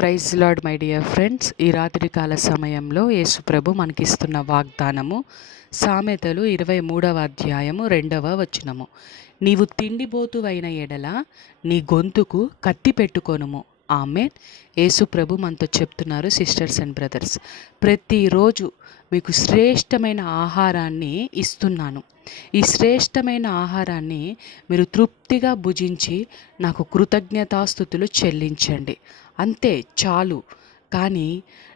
Praise Lord my dear friends. ఈ రాత్రికాల సమయంలో యేసుప్రభు మనకిస్తున్న వాగ్దానము సామెతలు 23వ అధ్యాయము 2వ వచనము. నీవు తిండిబోతువైన ఎడల నీ గొంతుకు కత్తి పెట్టుకొనుము. ఆమేన్. యేసుప్రభు మనతో చెప్తున్నారు. సిస్టర్స్ అండ్ బ్రదర్స్, ప్రతిరోజు మీకు శ్రేష్టమైన ఆహారాన్ని ఇస్తున్నాను. ఈ శ్రేష్టమైన ఆహారాన్ని మీరు తృప్తిగా భుజించి నాకు కృతజ్ఞతాస్తుతులు చెల్లించండి. అంతే, చాలు. కానీ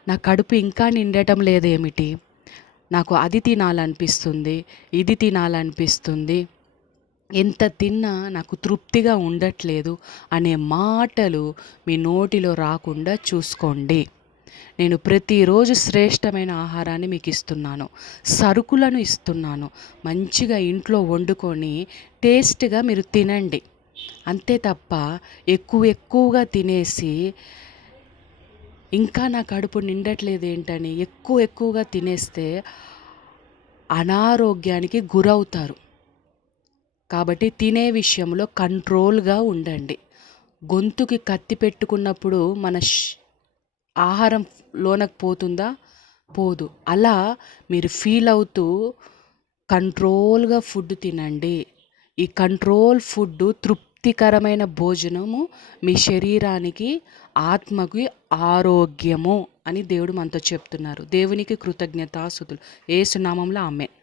నా కడుపు ఇంకా నిండటం లేదేమిటి? నాకు అది తినాలనిపిస్తుంది, ఇది తినాలనిపిస్తుంది, ఎంత తిన్నా నాకు తృప్తిగా ఉండట్లేదు అనే మాటలు మీ నోటిలో రాకుండా చూసుకోండి. నేను ప్రతిరోజు శ్రేష్టమైన ఆహారాన్ని మీకు ఇస్తున్నాను, సరుకులను ఇస్తున్నాను. మంచిగా ఇంట్లో వండుకొని టేస్ట్గా మీరు తినండి. అంతే తప్ప ఎక్కువగా తినేసి ఇంకా నా కడుపు నిండట్లేదు ఏంటని ఎక్కువగా తినేస్తే అనారోగ్యానికి గురవుతారు. కాబట్టి తినే విషయంలో కంట్రోల్గా ఉండండి. గొంతుకి కత్తి పెట్టుకున్నప్పుడు మన ఆహారం లోనకు పోతుందా? పోదు. అలా మీరు ఫీల్ అవుతూ కంట్రోల్గా ఫుడ్ తినండి. ఈ కంట్రోల్ ఫుడ్ తృప్తికరమైన భోజనము మీ శరీరానికి, ఆత్మకి ఆరోగ్యము అని దేవుడు మనతో చెప్తున్నారు. దేవునికి కృతజ్ఞతాస్తుతులు. యేసు నామములో ఆమేన్.